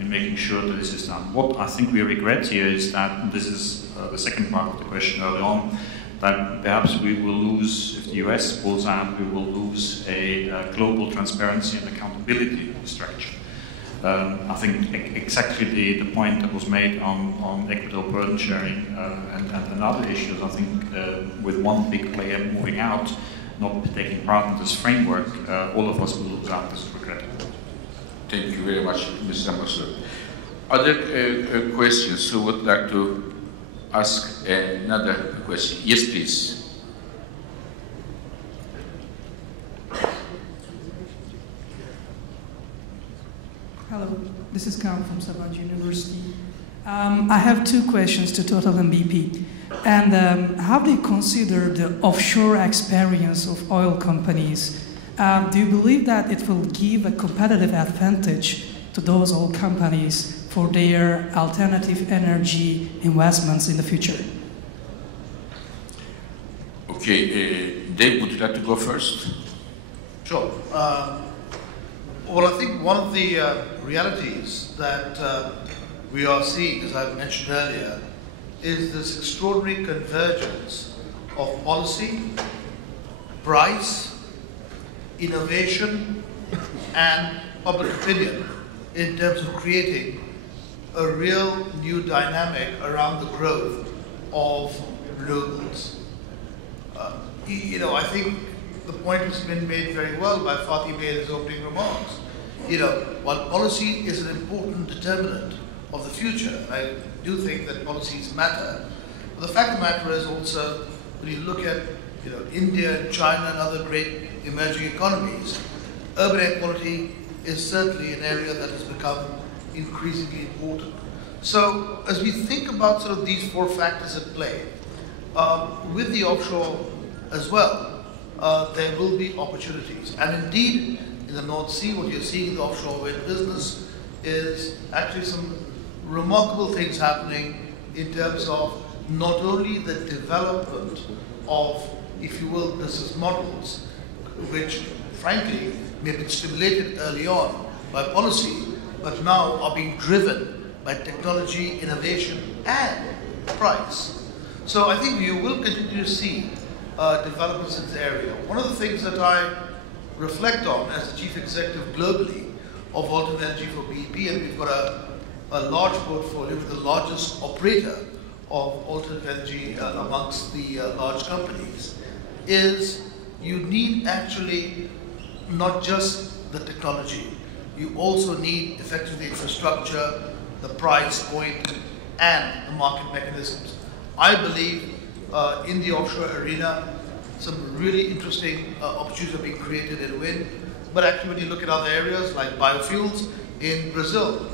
in making sure that this is done. What I think we regret here is that, this is the second part of the question earlier on, that perhaps we will lose, if the US pulls out, we will lose a global transparency and accountability structure. I think exactly the point that was made on equitable burden sharing and other issues, I think with one big player moving out, not taking part in this framework, all of us will lose out. This is regrettable. Thank you very much, Mr. Ambassador. Other questions? Who would like to ask another question? Yes, please. Hello, this is Karen from Sabancı University. I have two questions to Total and BP. And how do you consider the offshore experience of oil companies? Do you believe that it will give a competitive advantage to those oil companies for their alternative energy investments in the future? Okay, Dave, would you like to go first? Sure. Well, I think one of the realities that we are seeing, as I mentioned earlier, is this extraordinary convergence of policy, price, innovation, and public opinion in terms of creating a real new dynamic around the growth of renewables. I think the point has been made very well by Fatih Bey in his opening remarks. While policy is an important determinant of the future, and I do think that policies matter, but the fact of the matter is also, when you look at India and China and other great emerging economies, urban air quality is certainly an area that has become increasingly important. So as we think about sort of these four factors at play, with the offshore as well, there will be opportunities. And indeed, in the North Sea, what you're seeing in the offshore wind business is actually some remarkable things happening in terms of not only the development of, if you will, business models, which frankly may have been stimulated early on by policy, but now are being driven by technology, innovation, and price. So I think you will continue to see developments in this area. One of the things that I reflect on as the chief executive globally of alternative energy for BEP, and we've got a large portfolio with the largest operator of alternative energy amongst the large companies, is you need actually not just the technology, you also need effectively infrastructure, the price point, and the market mechanisms. I believe in the offshore arena, some really interesting opportunities are being created in wind, but actually when you look at other areas like biofuels in Brazil,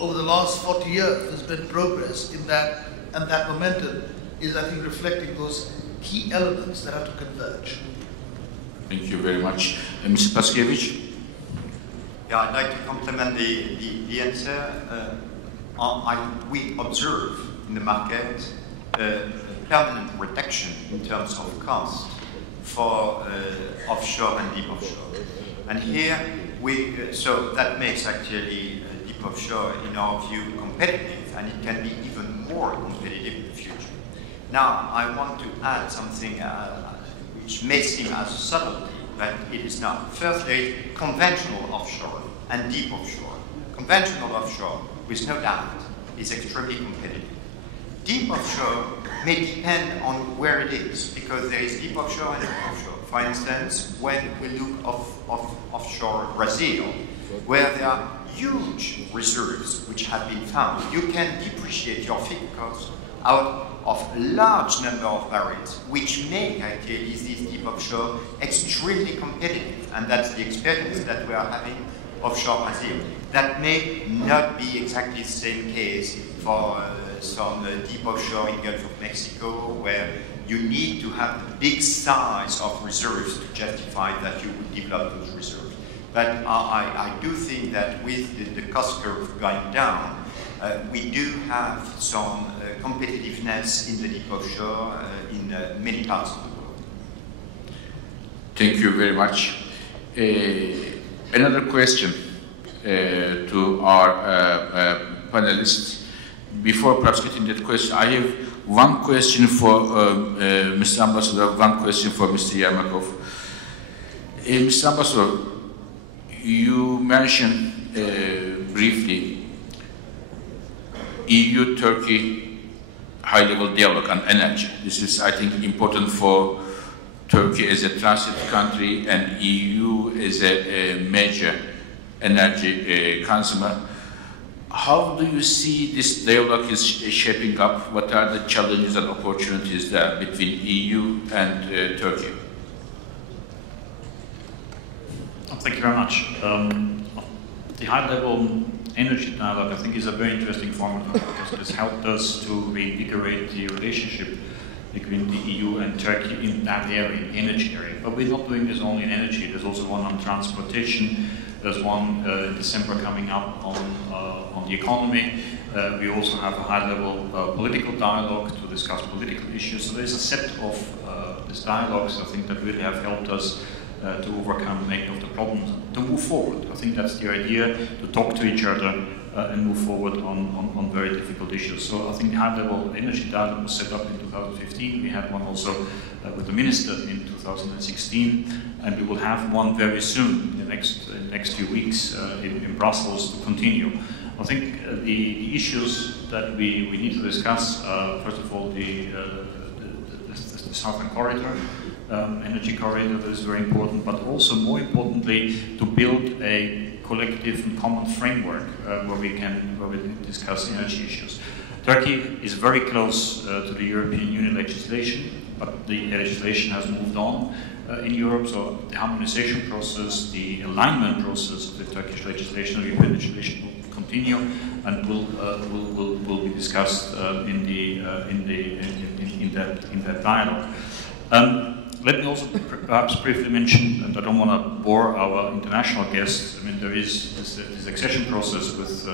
over the last 40 years there's been progress in that, and that momentum is, I think, reflecting those key elements that have to converge. Thank you very much. Mr. Paskiewicz? Yeah, I'd like to complement the answer. We observe in the market permanent reduction in terms of cost for offshore and deep offshore. And here, so that makes actually deep offshore, in our view, competitive, and it can be even more competitive in the future. Now, I want to add something which may seem as subtlety, but it is not. Firstly, conventional offshore and deep offshore. Conventional offshore, with no doubt, is extremely competitive. Deep offshore may depend on where it is, because there is deep offshore and deep offshore. For instance, when we look offshore Brazil, where there are huge reserves which have been found, you can depreciate your fixed cost out of a large number of barrels, which make actually this deep offshore extremely competitive. And that's the experience that we are having offshore Brazil. That may not be exactly the same case for some deep offshore in Gulf of Mexico, where you need to have a big size of reserves to justify that you would develop those reserves. But I do think that with the cost curve going down, we do have some competitiveness in the deep offshore in many parts of the world. Thank you very much. Another question to our panelists. Before perhaps getting that question, I have one question for Mr. Ambassador, one question for Mr. Yermakov. Mr. Ambassador, you mentioned briefly EU-Turkey high-level dialogue on energy. This is, I think, important for Turkey as a transit country and EU as a major energy consumer. How do you see this dialogue is shaping up? What are the challenges and opportunities there between EU and Turkey? Thank you very much. The high-level energy dialogue, I think, is a very interesting format because it has helped us to reinvigorate the relationship between the EU and Turkey in that area, in the energy area. But we're not doing this only in energy. There's also one on transportation. There's one in December coming up on the economy. We also have a high-level political dialogue to discuss political issues. So there's a set of these dialogues, I think, that really have helped us to overcome many of the problems, to move forward. I think that's the idea, to talk to each other and move forward on very difficult issues. So I think the high-level energy dialogue was set up in 2015. We had one also with the minister in 2016, and we will have one very soon, in the next few weeks in Brussels, to continue. I think the issues that we need to discuss, first of all, the Southern Corridor, energy corridor, that is very important, but also more importantly, to build a collective and common framework where we discuss energy issues. Turkey is very close to the European Union legislation, but the legislation has moved on in Europe, so the harmonization process, the alignment process of the Turkish legislation, the European legislation will continue and will be discussed in that dialogue. Let me also perhaps briefly mention, and I don't want to bore our international guests, I mean, there is this accession process with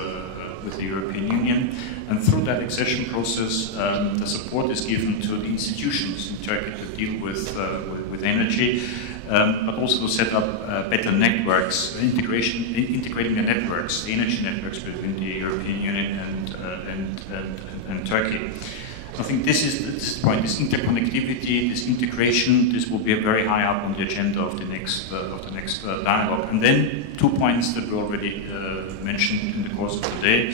the European Union, and through that accession process, the support is given to the institutions in Turkey to deal with energy, but also to set up better networks, integrating the networks, the energy networks between the European Union and Turkey. I think this is the point, this interconnectivity, this integration, this will be very high up on the agenda of the next dialogue. And then 2 points that were already mentioned in the course of today: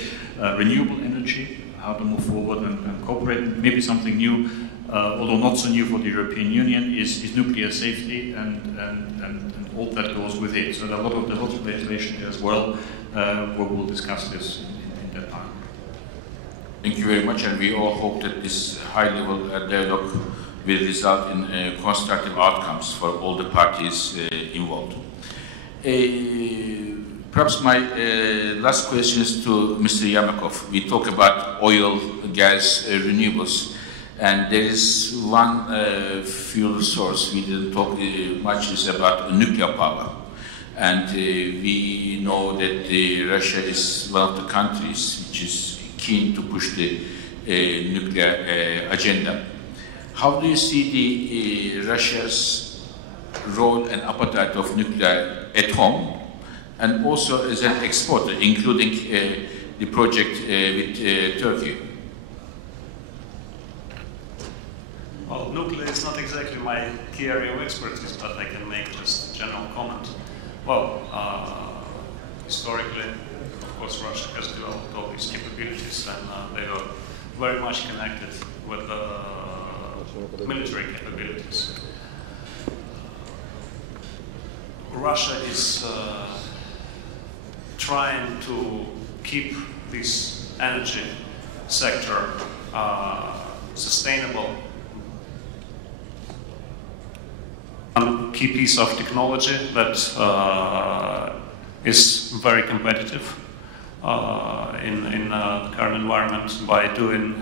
renewable energy, how to move forward and cooperate. Maybe something new, although not so new for the European Union, is nuclear safety and all that goes with it. So there are a lot of legislation there as well, where we'll discuss this in that time. Thank you very much, and we all hope that this high-level dialogue will result in constructive outcomes for all the parties involved. Perhaps my last question is to Mr. Yermakov. We talk about oil, gas, renewables, and there is one fuel source we didn't talk much is about nuclear power. And we know that Russia is one of the countries which is keen to push the nuclear agenda. How do you see the Russia's role and appetite of nuclear at home, and also as an exporter, including the project with Turkey? Well, nuclear is not exactly my key area of expertise, but I can make just a general comment. Well, historically, of course, Russia has developed all these capabilities, and they are very much connected with military capabilities. Russia is trying to keep this energy sector sustainable. One key piece of technology that is very competitive in the current environment by doing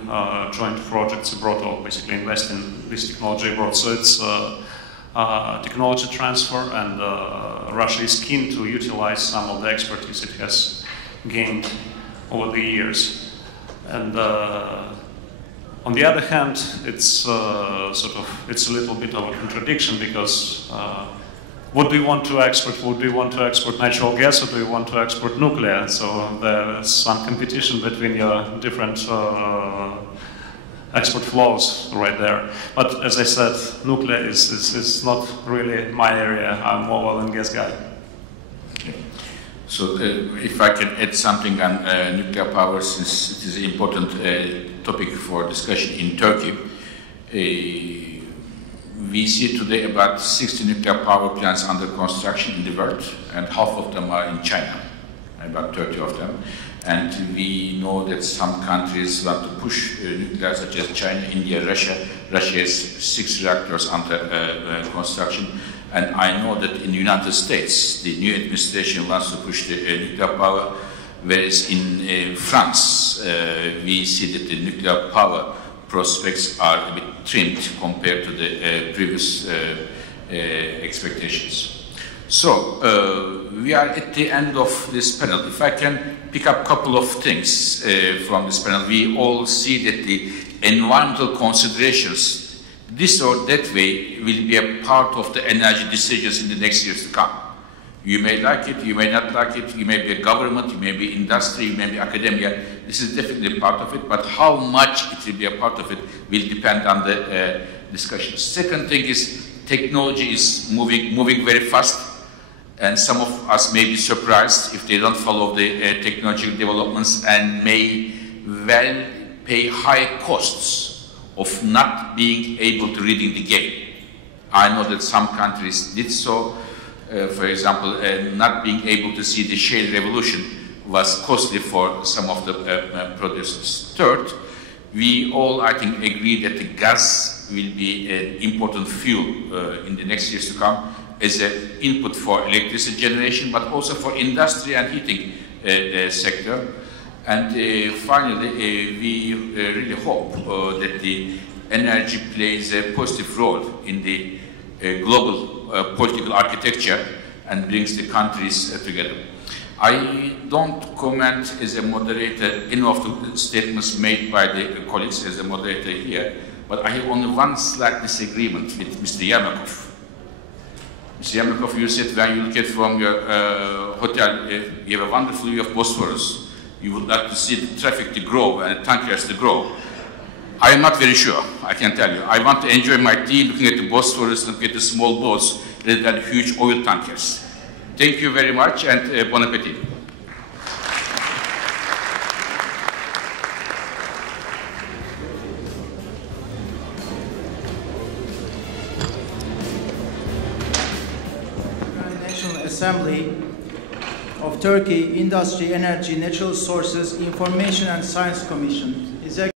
joint projects abroad, or basically invest in this technology abroad. So it's technology transfer, and Russia is keen to utilize some of the expertise it has gained over the years. And on the other hand, it's it's a little bit of a contradiction, because would we want to export? Would we want to export natural gas, or do we want to export nuclear? So there's some competition between your different export flows right there. But as I said, nuclear is not really my area. I'm more oil and gas guy. Okay. So if I can add something on nuclear power, since it is an important topic for discussion in Turkey. We see today about 60 nuclear power plants under construction in the world, and half of them are in China, about 30 of them. And we know that some countries want to push nuclear, such as China, India, Russia. Russia has 6 reactors under construction. And I know that in the United States, the new administration wants to push the nuclear power, whereas in France, we see that the nuclear power prospects are a bit trimmed compared to the previous expectations. So, we are at the end of this panel. If I can pick up a couple of things from this panel. We all see that the environmental considerations, this or that way, will be a part of the energy decisions in the next years to come. You may like it, you may not like it, you may be a government, you may be industry, you may be academia. This is definitely a part of it, but how much it will be a part of it will depend on the discussions. Second thing is, technology is moving very fast, and some of us may be surprised if they don't follow the technological developments, and may well pay high costs of not being able to reading the game. I know that some countries did so. For example, not being able to see the shale revolution was costly for some of the producers. Third, we all, I think, agree that the gas will be an important fuel in the next years to come as an input for electricity generation, but also for industry and heating sector. And finally, we really hope that the energy plays a positive role in the global political architecture and brings the countries together. I don't comment as a moderator any of the statements made by the colleagues as a moderator here, but I have only one slight disagreement with Mr. Yermakov. Mr. Yermakov, you said when you look at from your hotel, you have a wonderful view of Bosphorus. You would like to see the traffic to grow and the tankers to grow. I am not very sure, I can tell you. I want to enjoy my tea looking at the Bosphorus, looking at the small boats rather than huge oil tankers. Thank you very much and bon appetit. National Assembly of Turkey Industry, Energy, Natural Resources, Information and Science Commission.